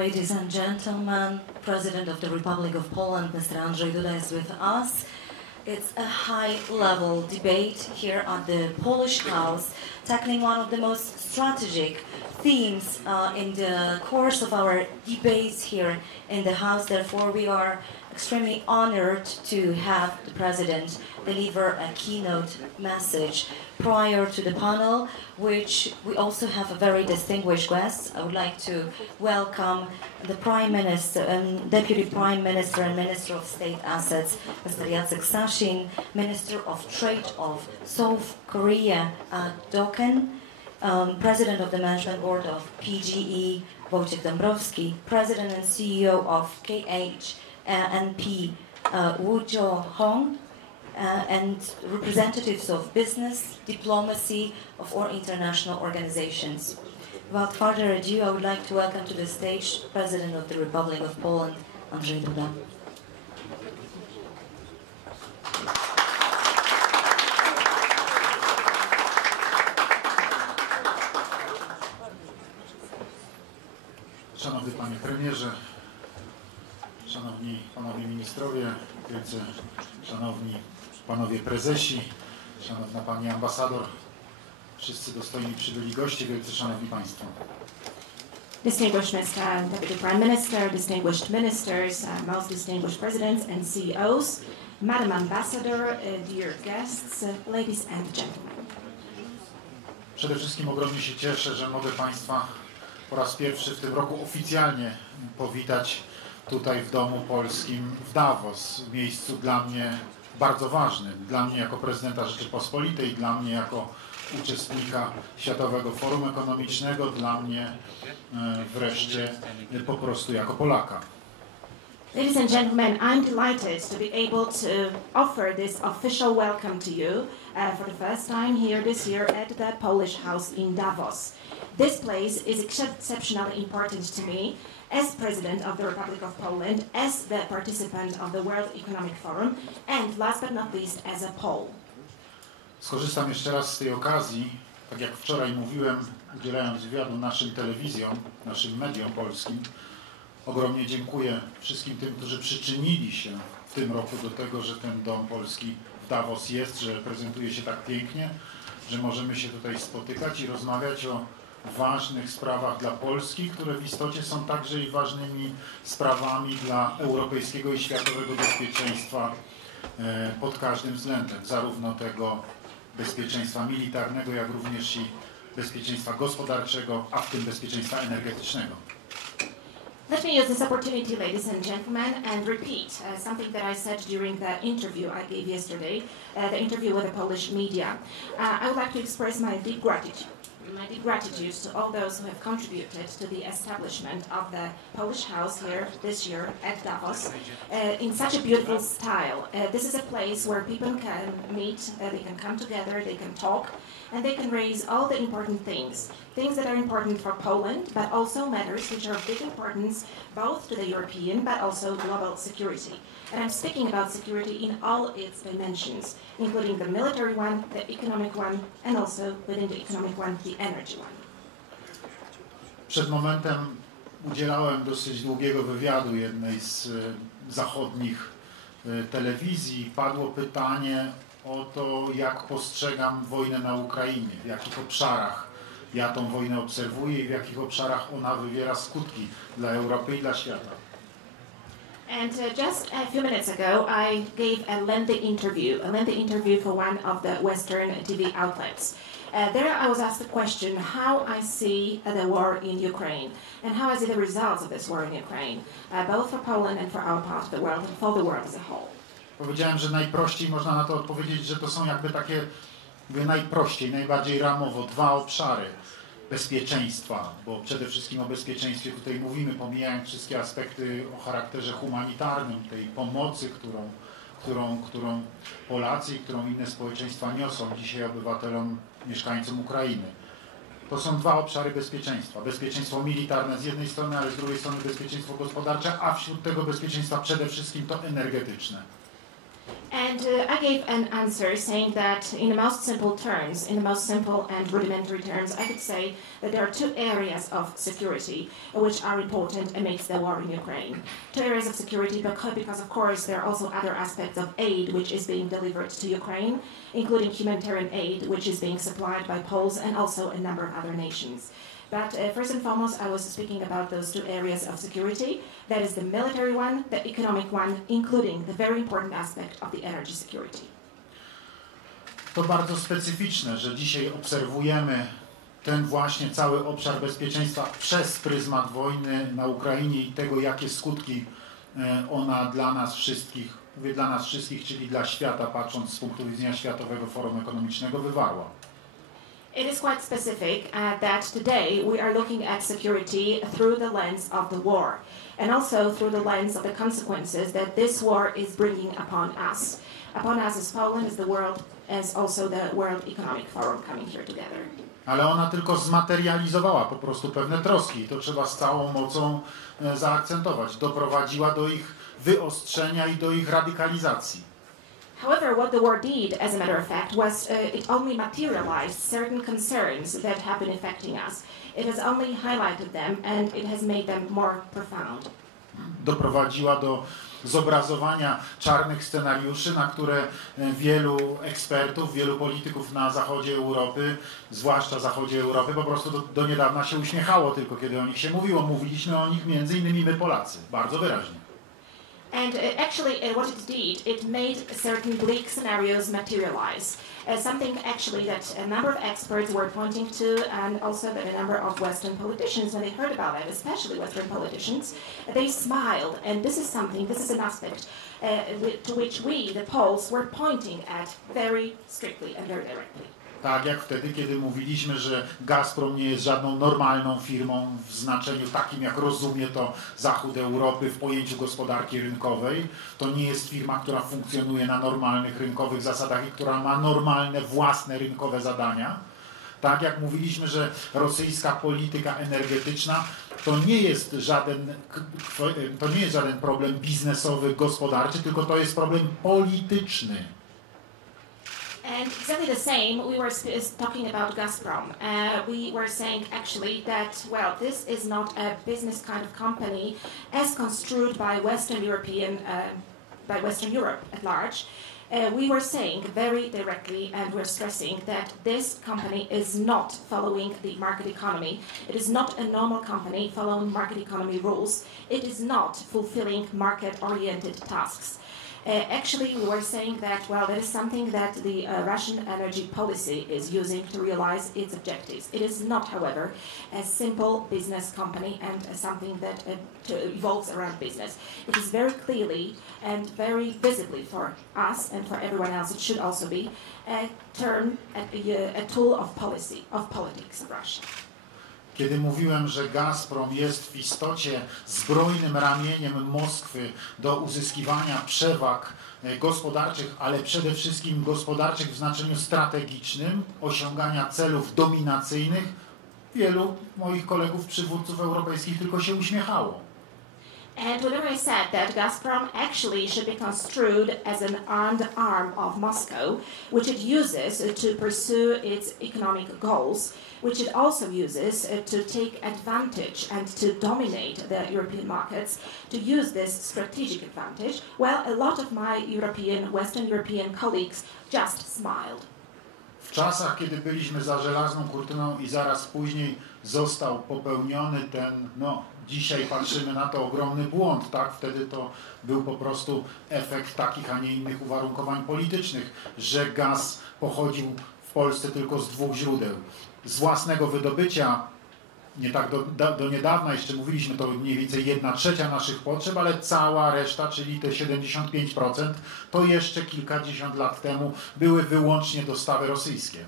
Ladies and gentlemen, President of the Republic of Poland, Mr. Andrzej Duda, is with us. It's a high-level debate here at the Polish House, tackling one of the most strategic themes in the course of our debates here in the House. Therefore, we are extremely honored to have the President deliver a keynote message prior to the panel, which we also have a very distinguished guest. I would like to welcome the Prime Minister and Deputy Prime Minister and Minister of State Assets, Mr. Jacek Sasin, Minister of Trade of South Korea, Doken, President of the Management Board of PGE, Wojciech Dąbrowski, President and CEO of KHNP, Woo Jo-hong, and representatives of business, diplomacy, of all international organizations. Without further ado, I would like to welcome to the stage President of the Republic of Poland, Andrzej Duda. Szanowny Panie Premierze, Szanowni Panowie Ministrowie, wielce szanowni Panowie Prezesi, Szanowna Pani Ambasador, wszyscy dostojni przybyli goście, wielce szanowni Państwo. Distinguished Mr. Deputy Prime Minister, distinguished ministers, most distinguished presidents and CEOs, Madam Ambassador, dear guests, ladies and gentlemen. Przede wszystkim ogromnie się cieszę, że mogę Państwa po raz pierwszy w tym roku oficjalnie powitać tutaj w Domu Polskim w Davos, w miejscu dla mnie bardzo ważnym, dla mnie jako prezydenta Rzeczypospolitej, dla mnie jako uczestnika Światowego Forum Ekonomicznego, dla mnie wreszcie po prostu jako Polaka. Ladies and gentlemen, I'm delighted to be able to offer this official welcome to you for the first time here this year at the Polish House in Davos. This place is exceptionally important to me as President of the Republic of Poland, as the participant of the World Economic Forum, and last but not least, as a Pole. Skorzystam jeszcze raz z tej okazji, tak jak wczoraj mówiłem, udzielając wywiadu naszym telewizjom, naszym mediom polskim. Ogromnie dziękuję wszystkim tym, którzy przyczynili się w tym roku do tego, że ten Dom Polski w Davos jest, że prezentuje się tak pięknie, że możemy się tutaj spotykać i rozmawiać o ważnych sprawach dla Polski, które w istocie są także i ważnymi sprawami dla europejskiego i światowego bezpieczeństwa pod każdym względem, zarówno tego bezpieczeństwa militarnego, jak również i bezpieczeństwa gospodarczego, a w tym bezpieczeństwa energetycznego. Let me use this opportunity, ladies and gentlemen, and repeat something that I said during the interview I gave yesterday, the interview with the Polish media. I would like to express my deep gratitude to all those who have contributed to the establishment of the Polish House here this year at Davos in such a beautiful style. This is a place where people can meet, they can come together, they can talk, and they can raise all the important things that are important for Poland, but also matters which are of big importance both to the European but also global security. And I'm speaking about security in all its dimensions, including the military one, the economic one, and also within the economic one, the energy one. Przed momentem udzielałem dosyć długiego wywiadu jednej z zachodnich telewizji. Padło pytanie o to, jak postrzegam wojnę na Ukrainie, w jakich obszarach ja tą wojnę obserwuję i w jakich obszarach ona wywiera skutki dla Europy i dla świata. And just a few minutes ago, I gave a lengthy interview for one of the Western TV outlets. There I was asked the question how I see the war in Ukraine and how I see the results of this war in Ukraine, both for Poland and for our part of the world and for the world as a whole. Powiedziałem, że najprościej można na to odpowiedzieć, że to są jakby takie, najprościej, najbardziej ramowo dwa obszary bezpieczeństwa, bo przede wszystkim o bezpieczeństwie tutaj mówimy, pomijając wszystkie aspekty o charakterze humanitarnym, tej pomocy, którą Polacy i którą inne społeczeństwa niosą dzisiaj obywatelom, mieszkańcom Ukrainy. To są dwa obszary bezpieczeństwa. Bezpieczeństwo militarne z jednej strony, ale z drugiej strony bezpieczeństwo gospodarcze, a wśród tego bezpieczeństwa przede wszystkim to energetyczne. And I gave an answer saying that in the most simple terms, in the most simple and rudimentary terms, I could say that there are two areas of security which are important amidst the war in Ukraine. Two areas of security because of course, there are also other aspects of aid which is being delivered to Ukraine, including humanitarian aid which is being supplied by Poles and also a number of other nations. But first and foremost, I was speaking about those two areas of security. That is the military one, the economic one, including the very important aspect of the energy security. To bardzo specyficzne, że dzisiaj obserwujemy ten właśnie cały obszar bezpieczeństwa przez pryzmat wojny na Ukrainie i tego, jakie skutki ona dla nas wszystkich, mówię dla nas wszystkich, czyli dla świata, patrząc z punktu widzenia Światowego Forum Ekonomicznego, wywarła. It is quite specific that today we are looking at security through the lens of the war and also through the lens of the consequences that this war is bringing upon us. Upon us as Poland, as the world, as also the World Economic Forum coming here together. Ale ona tylko zmaterializowała po prostu pewne troski i to trzeba z całą mocą zaakcentować. Doprowadziła do ich wyostrzenia i do ich radykalizacji. However, what the war did, as a matter of fact, was it only materialized certain concerns that have been affecting us. It has only highlighted them and it has made them more profound. Doprowadziła do zobrazowania czarnych scenariuszy, na które wielu ekspertów, wielu polityków na zachodzie Europy, zwłaszcza zachodzie Europy, po prostu do niedawna się uśmiechało tylko, kiedy o nich się mówiło. Mówiliśmy o nich między innymi my Polacy, bardzo wyraźnie. And actually, what it did, it made certain bleak scenarios materialize. Something actually that a number of experts were pointing to, and also that a number of Western politicians, when they heard about it, especially Western politicians, they smiled. And this is an aspect to which we, the Poles, were pointing at very strictly and very directly. Tak jak wtedy, kiedy mówiliśmy, że Gazprom nie jest żadną normalną firmą w znaczeniu takim, jak rozumie to Zachód Europy w pojęciu gospodarki rynkowej. To nie jest firma, która funkcjonuje na normalnych rynkowych zasadach i która ma normalne, własne rynkowe zadania. Tak jak mówiliśmy, że rosyjska polityka energetyczna to nie jest żaden problem biznesowy, gospodarczy, tylko to jest problem polityczny. And exactly the same, we were talking about Gazprom. We were saying actually that, well, this is not a business kind of company as construed by Western Europe at large. We were saying very directly, and we're stressing that this company is not following the market economy. It is not a normal company following market economy rules. It is not fulfilling market-oriented tasks. Actually, we were saying that, well, that is something that the Russian energy policy is using to realize its objectives. It is not, however, a simple business company and something that evolves around business. It is very clearly and very visibly for us and for everyone else, it should also be, a tool of policy, of politics of Russia. Kiedy mówiłem, że Gazprom jest w istocie zbrojnym ramieniem Moskwy do uzyskiwania przewag gospodarczych, ale przede wszystkim gospodarczych w znaczeniu strategicznym, osiągania celów dominacyjnych, wielu moich kolegów przywódców europejskich tylko się uśmiechało. And whenever I said that Gazprom actually should be construed as an armed arm of Moscow, which it uses to pursue its economic goals, which it also uses to take advantage and to dominate the European markets, to use this strategic advantage, well, a lot of my Western European colleagues just smiled. W czasach, kiedy byliśmy za żelazną kurtyną i zaraz później został popełniony ten, dzisiaj patrzymy na to, ogromny błąd, tak? Wtedy to był po prostu efekt takich, a nie innych uwarunkowań politycznych, że gaz pochodził w Polsce tylko z dwóch źródeł. Z własnego wydobycia, nie tak do niedawna, jeszcze mówiliśmy, to mniej więcej 1/3 naszych potrzeb, ale cała reszta, czyli te 75%, to jeszcze kilkadziesiąt lat temu były wyłącznie dostawy rosyjskie.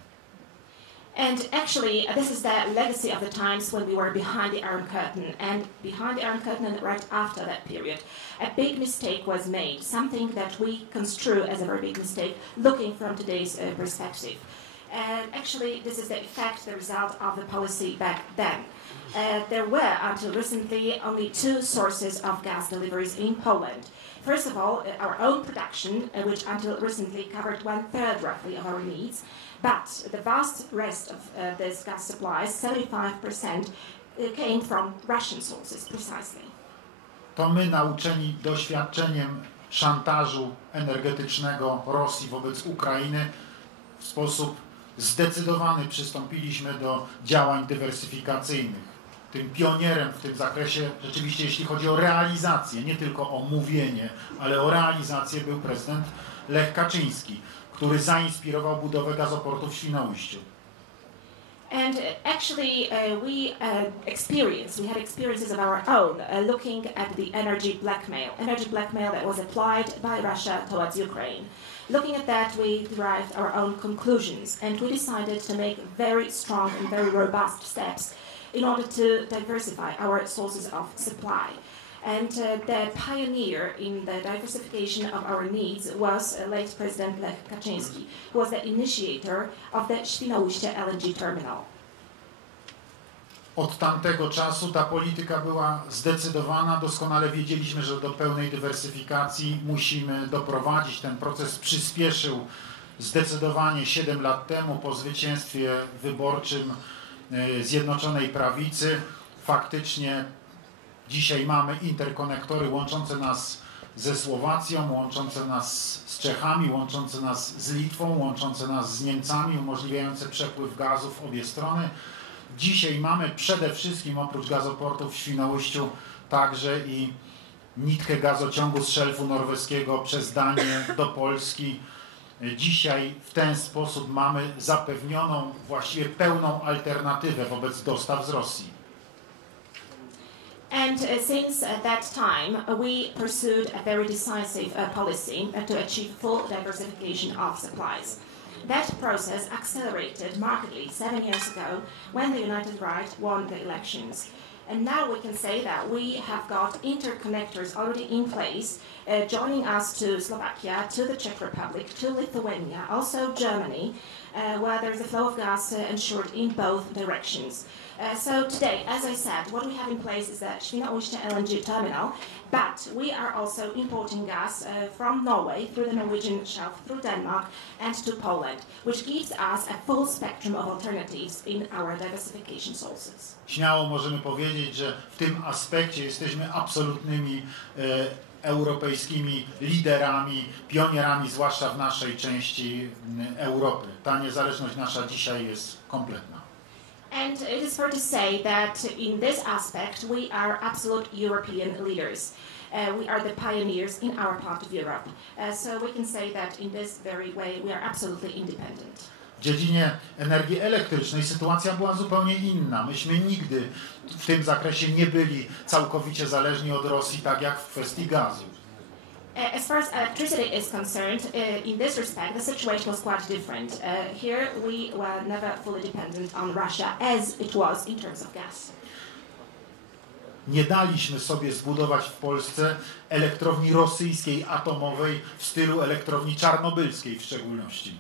And actually, this is the legacy of the times when we were behind the Iron Curtain. And behind the Iron Curtain and right after that period, a big mistake was made, something that we construe as a very big mistake, looking from today's perspective. And actually, this is the effect, the result of the policy back then. There were, until recently, only two sources of gas deliveries in Poland. First of all, our own production, which until recently covered 1/3 roughly of our needs, but the vast rest of this gas supplies, 75%, came from Russian sources precisely. To my, nauczeni doświadczeniem szantażu energetycznego Rosji wobec Ukrainy, w sposób zdecydowany przystąpiliśmy do działań dywersyfikacyjnych. Tym pionierem w tym zakresie, rzeczywiście jeśli chodzi o realizację, nie tylko o mówienie, ale o realizację, był prezydent Lech Kaczyński, który zainspirował budowę gazoportu w Świnoujściu. And actually, we had experiences of our own looking at the energy blackmail that was applied by Russia towards Ukraine. Looking at that, we derived our own conclusions, and we decided to make very strong and very robust steps in order to diversify our sources of supply. And the pioneer in the diversification of our needs was late President Lech Kaczyński, who was the initiator of the Świnoujście LNG terminal. Od tamtego czasu ta polityka była zdecydowana. Doskonale wiedzieliśmy, że do pełnej dywersyfikacji musimy doprowadzić. Ten proces przyspieszył zdecydowanie 7 lat temu po zwycięstwie wyborczym Zjednoczonej Prawicy. Faktycznie dzisiaj mamy interkonektory łączące nas ze Słowacją, łączące nas z Czechami, łączące nas z Litwą, łączące nas z Niemcami, umożliwiające przepływ gazu w obie strony. Dzisiaj mamy przede wszystkim, oprócz gazoportu w Świnoujściu, także i nitkę gazociągu z szelfu norweskiego przez Danię do Polski. Dzisiaj w ten sposób mamy zapewnioną, właściwie pełną alternatywę wobec dostaw z Rosji. And since that time, we pursued a very decisive policy to achieve full diversification of supplies. That process accelerated markedly 7 years ago when the United Right won the elections. And now we can say that we have got interconnectors already in place, joining us to Slovakia, to the Czech Republic, to Lithuania, also Germany, where there's a flow of gas ensured in both directions. So today, as I said, what we have in place is the Świnoujście LNG terminal, but we are also importing gas from Norway through the Norwegian shelf, through Denmark and to Poland, which gives us a full spectrum of alternatives in our diversification sources. Śmiało możemy powiedzieć, że w tym aspekcie jesteśmy absolutnymi europejskimi liderami, pionierami, zwłaszcza w naszej części Europy. Ta niezależność nasza dzisiaj jest kompletna. And it is fair to say that in this aspect we are absolute European leaders. We are the pioneers in our part of Europe. So we can say that in this very way we are absolutely independent. W dziedzinie energii elektrycznej sytuacja była zupełnie inna. Myśmy nigdy w tym zakresie nie byli całkowicie zależni od Rosji, tak jak w kwestii gazu. As far as electricity is concerned, in this respect, the situation was quite different. Here we were never fully dependent on Russia as it was in terms of gas. Nie daliśmy sobie zbudować w Polsce elektrowni rosyjskiej atomowej w stylu elektrowni czarnobylskiej w szczególności.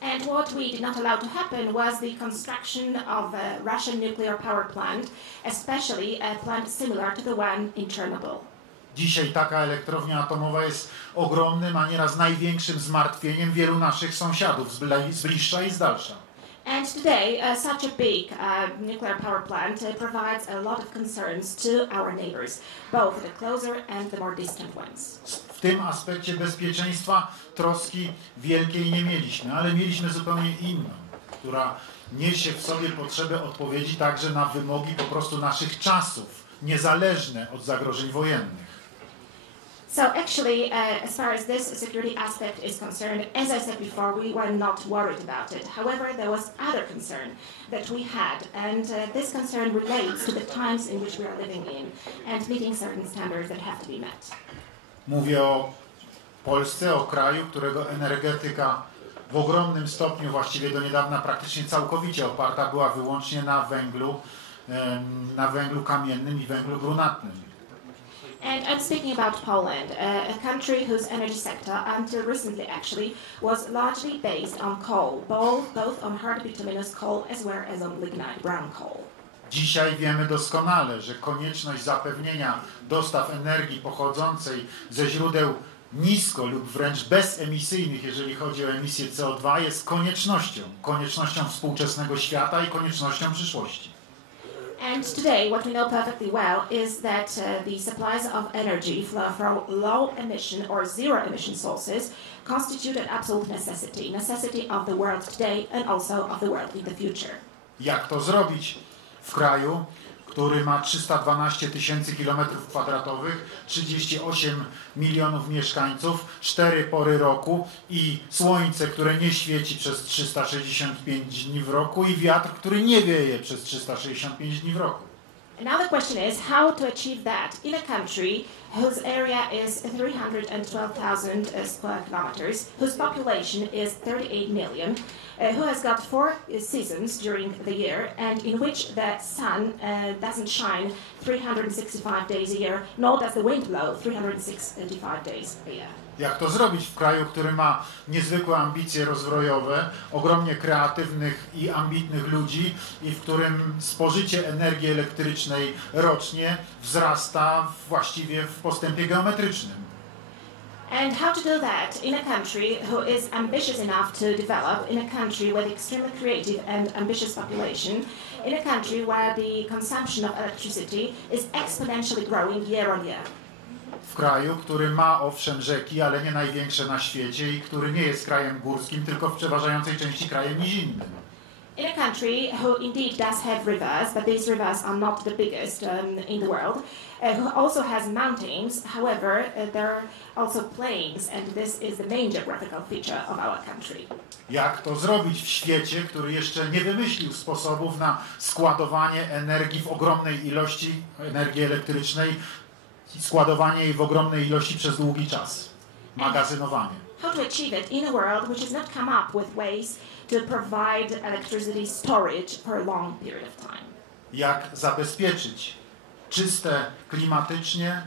And what we did not allow to happen was the construction of a Russian nuclear power plant, especially a plant similar to the one in Chernobyl. Dzisiaj taka elektrownia atomowa jest ogromnym, a nieraz największym zmartwieniem wielu naszych sąsiadów z bliższa i z dalsza. And today, such a big nuclear power plant provides a lot of concerns to our neighbors, both the closer and the more distant ones. W tym aspekcie bezpieczeństwa troski wielkiej nie mieliśmy, ale mieliśmy zupełnie inną, która niesie w sobie potrzebę odpowiedzi także na wymogi po prostu naszych czasów, niezależne od zagrożeń wojennych. So actually, as far as this security aspect is concerned, as I said before, we were not worried about it. However, there was other concern that we had, and this concern relates to the times in which we are living in and meeting certain standards that have to be met. Mówię o Polsce, o kraju, którego energetyka w ogromnym stopniu, właściwie do niedawna praktycznie całkowicie oparta była wyłącznie na węglu kamiennym i węglu brunatnym. And I'm speaking about Poland, a country whose energy sector, until recently actually, was largely based on coal, both on hard bituminous coal as well as on lignite brown coal. Dzisiaj wiemy doskonale, że konieczność zapewnienia dostaw energii pochodzącej ze źródeł nisko lub wręcz bezemisyjnych, jeżeli chodzi o emisję CO2, jest koniecznością współczesnego świata i koniecznością przyszłości. And today, what we know perfectly well is that the supplies of energy from low emission or zero emission sources constitute an absolute necessity of the world today and also of the world in the future. Jak to zrobić w kraju, który ma 312 tysięcy kilometrów kwadratowych, 38 milionów mieszkańców, 4 pory roku i słońce, które nie świeci przez 365 dni w roku i wiatr, który nie wieje przez 365 dni w roku. And now the question is how to achieve that in a country whose area is 312,000 square kilometers, whose population is 38 million, who has got 4 seasons during the year, and in which the sun doesn't shine 365 days a year, nor does the wind blow 365 days a year. Jak to zrobić w kraju, który ma niezwykłe ambicje rozwojowe, ogromnie kreatywnych i ambitnych ludzi i w którym spożycie energii elektrycznej rocznie wzrasta właściwie w postępie geometrycznym? And how to do that in a country who is ambitious enough to develop, in a country with extremely creative and ambitious population, in a country where the consumption of electricity is exponentially growing year on year. W kraju, który ma owszem rzeki, ale nie największe na świecie i który nie jest krajem górskim, tylko w przeważającej części krajem nizinnym. In a country who indeed does have rivers, but these rivers are not the biggest in the world, who also has mountains, however, there are also plains, and this is the main geographical feature of our country. Jak to zrobić w świecie, który jeszcze nie wymyślił sposobów na składowanie energii w ogromnej ilości, energii elektrycznej, składowanie jej w ogromnej ilości przez długi czas, magazynowanie. How to achieve it in a world which has not come up with ways to provide electricity storage for a long period of time. Jak zabezpieczyć czyste klimatycznie,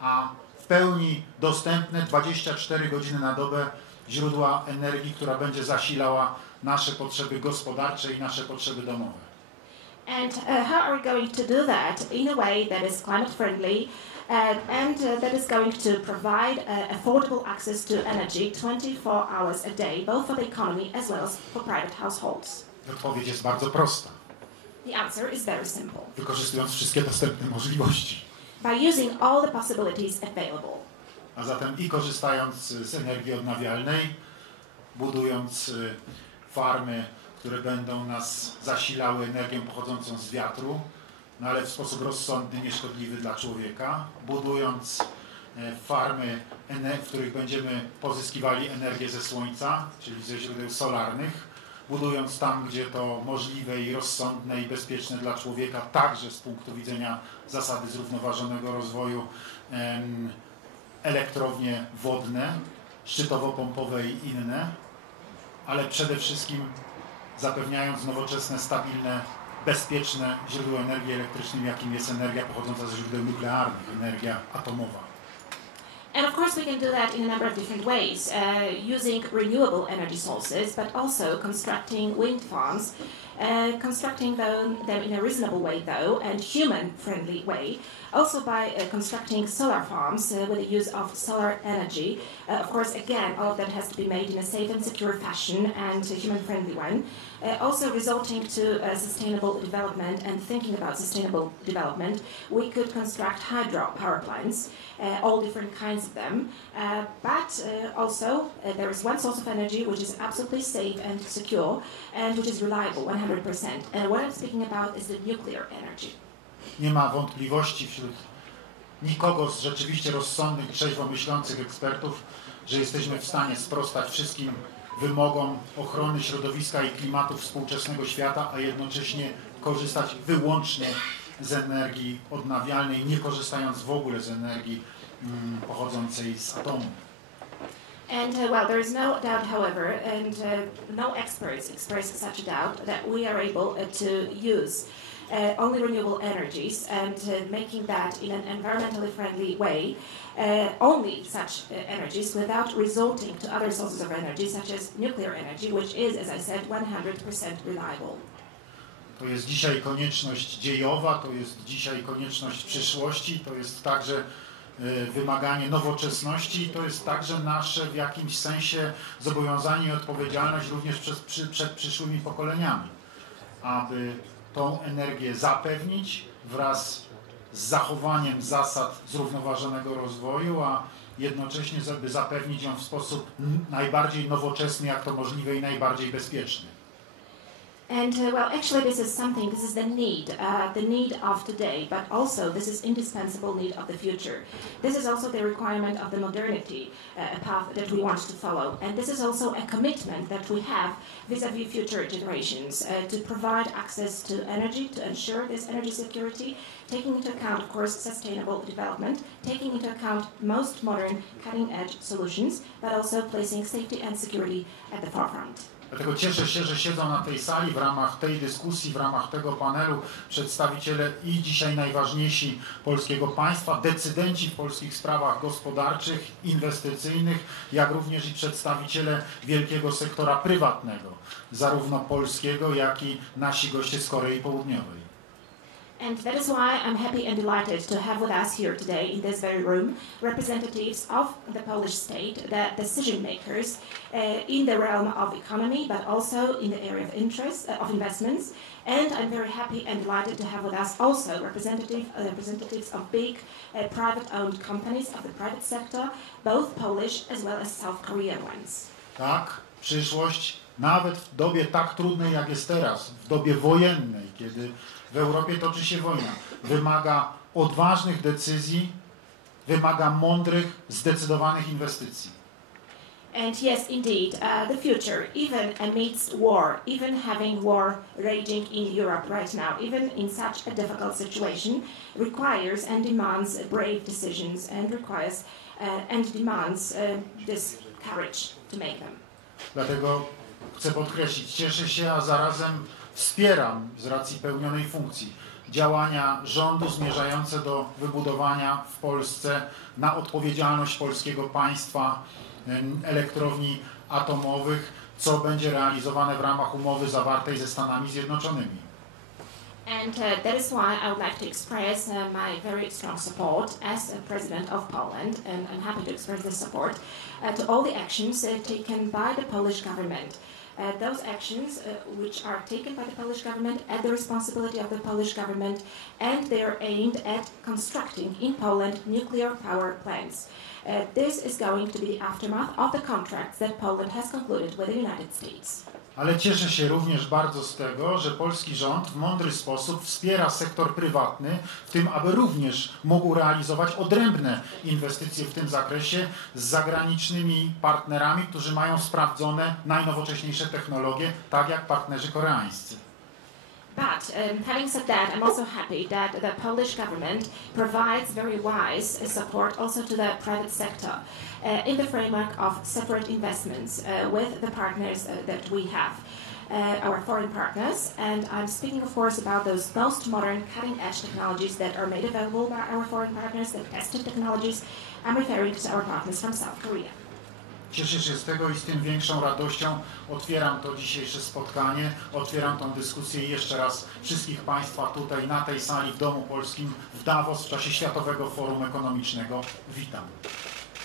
a w pełni dostępne 24 godziny na dobę źródła energii, która będzie zasilała nasze potrzeby gospodarcze i nasze potrzeby domowe. And how are we going to do that in a way that is climate friendly and that is going to provide affordable access to energy 24 hours a day, both for the economy as well as for private households? Odpowiedź jest bardzo prosta. The answer is very simple. Wykorzystując wszystkie dostępne możliwości. By using all the possibilities available. A zatem i korzystając z energii odnawialnej, budując farmy, które będą nas zasilały energią pochodzącą z wiatru, no ale w sposób rozsądny, nieszkodliwy dla człowieka, budując farmy, w których będziemy pozyskiwali energię ze słońca, czyli ze źródeł solarnych, budując tam, gdzie to możliwe i rozsądne i bezpieczne dla człowieka, także z punktu widzenia zasady zrównoważonego rozwoju, elektrownie wodne, szczytowo-pompowe i inne, ale przede wszystkim zapewniając nowoczesne, stabilne, bezpieczne źródło energii elektrycznej, jakim jest energia pochodząca ze źródeł nuklearnych, energia atomowa. And of course we can do that in a number of different ways, using renewable energy sources, but also constructing wind farms, constructing them in a reasonable way though, and human-friendly way, also by constructing solar farms with the use of solar energy. Of course, again, all of that has to be made in a safe and secure fashion and a human-friendly one, also resulting to sustainable development and thinking about sustainable development. We could construct hydro power plants, all different kinds of them, but also there is one source of energy which is absolutely safe and secure and which is reliable 100%. And what I'm speaking about is the nuclear energy. Nie ma wątpliwości wśród nikogo z rzeczywiście rozsądnych, trzeźwo myślących ekspertów, że jesteśmy w stanie sprostać wszystkim wymogom ochrony środowiska i klimatu współczesnego świata, a jednocześnie korzystać wyłącznie z energii odnawialnej, nie korzystając w ogóle z energii pochodzącej z atomu. And well, there is no doubt, however, and no experts express such a doubt that we are able to use only renewable energies and making that in an environmentally friendly way, only such energies without resorting to other sources of energy, such as nuclear energy, which is, as I said, 100% reliable. To jest dzisiaj konieczność dziejowa, to jest dzisiaj konieczność przyszłości, to jest także wymaganie nowoczesności, to jest także nasze w jakimś sensie zobowiązanie i odpowiedzialność również przed przyszłymi pokoleniami, aby tą energię zapewnić wraz z zachowaniem zasad zrównoważonego rozwoju, a jednocześnie by zapewnić ją w sposób najbardziej nowoczesny, jak to możliwe i najbardziej bezpieczny. And well, actually, this is the need of today, but also this is indispensable need of the future. This is also the requirement of the modernity path that we want to follow, and this is also a commitment that we have vis-à-vis future generations to provide access to energy, to ensure this energy security, taking into account, of course, sustainable development, taking into account most modern cutting-edge solutions, but also placing safety and security at the forefront. Dlatego cieszę się, że siedzą na tej sali w ramach tej dyskusji, w ramach tego panelu przedstawiciele i dzisiaj najważniejsi polskiego państwa, decydenci w polskich sprawach gospodarczych, inwestycyjnych, jak również i przedstawiciele wielkiego sektora prywatnego, zarówno polskiego, jak i nasi goście z Korei Południowej. And that is why I'm happy and delighted to have with us here today in this very room representatives of the Polish state, the decision makers in the realm of economy, but also in the area of interest, of investments. And I'm very happy and delighted to have with us also representatives of big private-owned companies of the private sector, both Polish as well as South Korean ones. Tak, przyszłość, nawet w dobie tak trudnej jak jest teraz, w dobie wojennej, kiedy w Europie toczy się wojna, wymaga odważnych decyzji, wymaga mądrych, zdecydowanych inwestycji. And yes, indeed, the future, even amidst war, even having war raging in Europe right now, even in such a difficult situation, requires and demands brave decisions and requires and demands this courage to make them. Dlatego chcę podkreślić, cieszę się, a zarazem wspieram z racji pełnionej funkcji działania rządu zmierzające do wybudowania w Polsce na odpowiedzialność polskiego państwa elektrowni atomowych, co będzie realizowane w ramach umowy zawartej ze Stanami Zjednoczonymi. And that is why I would like to express my very strong support as a President of Poland, and I'm happy to express this support to all the actions taken by the Polish government. Those actions which are taken by the Polish government at the responsibility of the Polish government, and they are aimed at constructing in Poland nuclear power plants. This is going to be the aftermath of the contracts that Poland has concluded with the United States. Ale cieszę się również bardzo z tego, że polski rząd w mądry sposób wspiera sektor prywatny w tym, aby również mógł realizować odrębne inwestycje w tym zakresie z zagranicznymi partnerami, którzy mają sprawdzone najnowocześniejsze technologie, tak jak partnerzy koreańscy. But having said that, I'm also happy that the Polish government provides very wise support also to the private sector in the framework of separate investments with the partners that we have, our foreign partners. And I'm speaking, of course, about those most modern cutting-edge technologies that are made available by our foreign partners, the tested technologies. I'm referring to our partners from South Korea. Cieszę się z tego i z tym większą radością otwieram to dzisiejsze spotkanie, otwieram tą dyskusję i jeszcze raz wszystkich Państwa tutaj na tej sali w Domu Polskim w Davos w czasie Światowego Forum Ekonomicznego witam.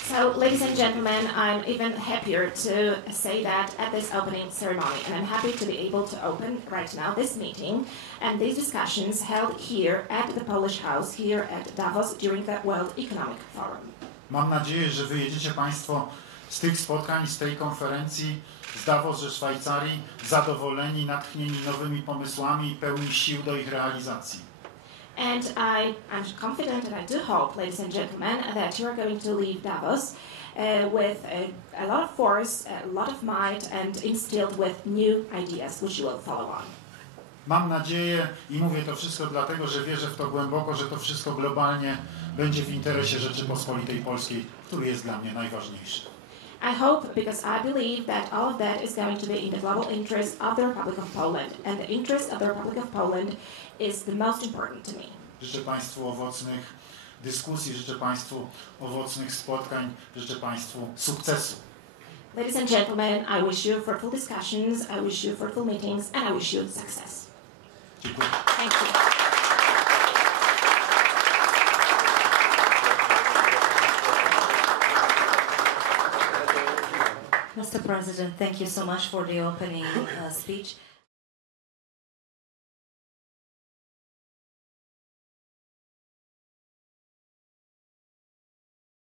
So, ladies and gentlemen, I'm even happier to say that at this opening ceremony, and I'm happy to be able to open right now this meeting and these discussions held here at the Polish House, here at Davos during the World Economic Forum. Mam nadzieję, że wyjedziecie Państwo z tych spotkań, z tej konferencji, z Davos, ze Szwajcarii, zadowoleni, natchnieni nowymi pomysłami i pełni sił do ich realizacji. And I'm confident and I do hope, ladies and gentlemen, that you are going to leave Davos with a lot of force, a lot of might, and instilled with new ideas which you will follow on. Mam nadzieję i mówię to wszystko dlatego, że wierzę w to głęboko, że to wszystko globalnie będzie w interesie Rzeczypospolitej Polskiej, który jest dla mnie najważniejszy. I hope, because I believe that all of that is going to be in the global interest of the Republic of Poland, and the interest of the Republic of Poland is the most important to me. Życzę Państwu owocnych dyskusji, życzę Państwu owocnych spotkań, życzę Państwu sukcesu. Ladies and gentlemen, I wish you fruitful discussions, I wish you fruitful meetings, and I wish you success. Dziękuję. Thank you. Mr. President, thank you so much for the opening speech.